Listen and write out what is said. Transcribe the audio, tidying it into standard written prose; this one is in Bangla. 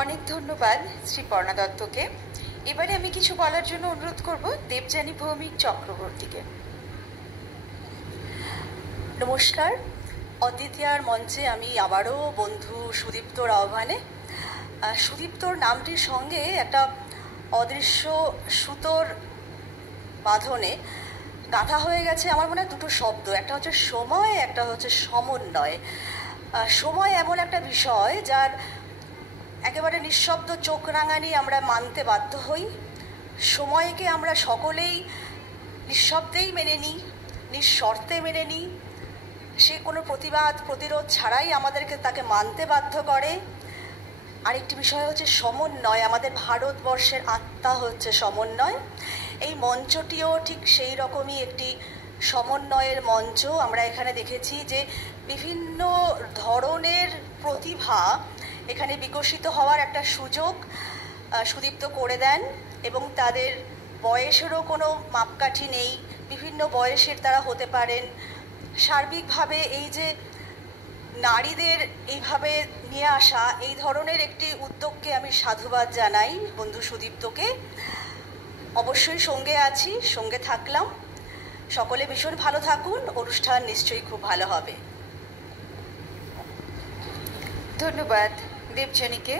অনেক ধন্যবাদ শ্রী পর্ণা দত্তকে। এবারে আমি কিছু বলার জন্য অনুরোধ করব দেবযানী ভৌমিক চক্রবর্তীকে। নমস্কার। অদ্বিতীয়ার মঞ্চে আমি আবারও বন্ধু সুদীপ্তর আহ্বানে, সুদীপ্তর নামটির সঙ্গে একটা অদৃশ্য সুতোর বাঁধনে গাঁথা হয়ে গেছে আমার মনে হয় দুটো শব্দ, একটা হচ্ছে সময়, একটা হচ্ছে সমন্বয়। সময় এমন একটা বিষয় যার একেবারে নিঃশব্দ চোখ রাঙানি আমরা মানতে বাধ্য হই। সময়কে আমরা সকলেই নিঃশব্দেই মেনে নিই, নিঃশর্তে মেনে নিই। সে কোনো প্রতিবাদ প্রতিরোধ ছাড়াই আমাদেরকে তাকে মানতে বাধ্য করে। আরেকটি বিষয় হচ্ছে সমন্বয়। আমাদের ভারতবর্ষের আত্মা হচ্ছে সমন্বয়। এই মঞ্চটিও ঠিক সেই রকমই একটি সমন্বয়ের মঞ্চ। আমরা এখানে দেখেছি যে বিভিন্ন ধরনের প্রতিভা এখানে বিকশিত হওয়ার একটা সুযোগ সুদীপ্ত করে দেন, এবং তাদের বয়সেরও কোনো মাপকাঠি নেই, বিভিন্ন বয়সের তারা হতে পারেন। সার্বিকভাবে এই যে নারীদের এইভাবে নিয়ে আসা, এই ধরনের একটি উদ্যোগকে আমি সাধুবাদ জানাই বন্ধু সুদীপ্তকে। অবশ্যই সঙ্গে আছি, সঙ্গে থাকলাম। সকলে ভীষণ ভালো থাকুন, অনুষ্ঠান নিশ্চয়ই খুব ভালো হবে। ধন্যবাদ দেবযানীকে।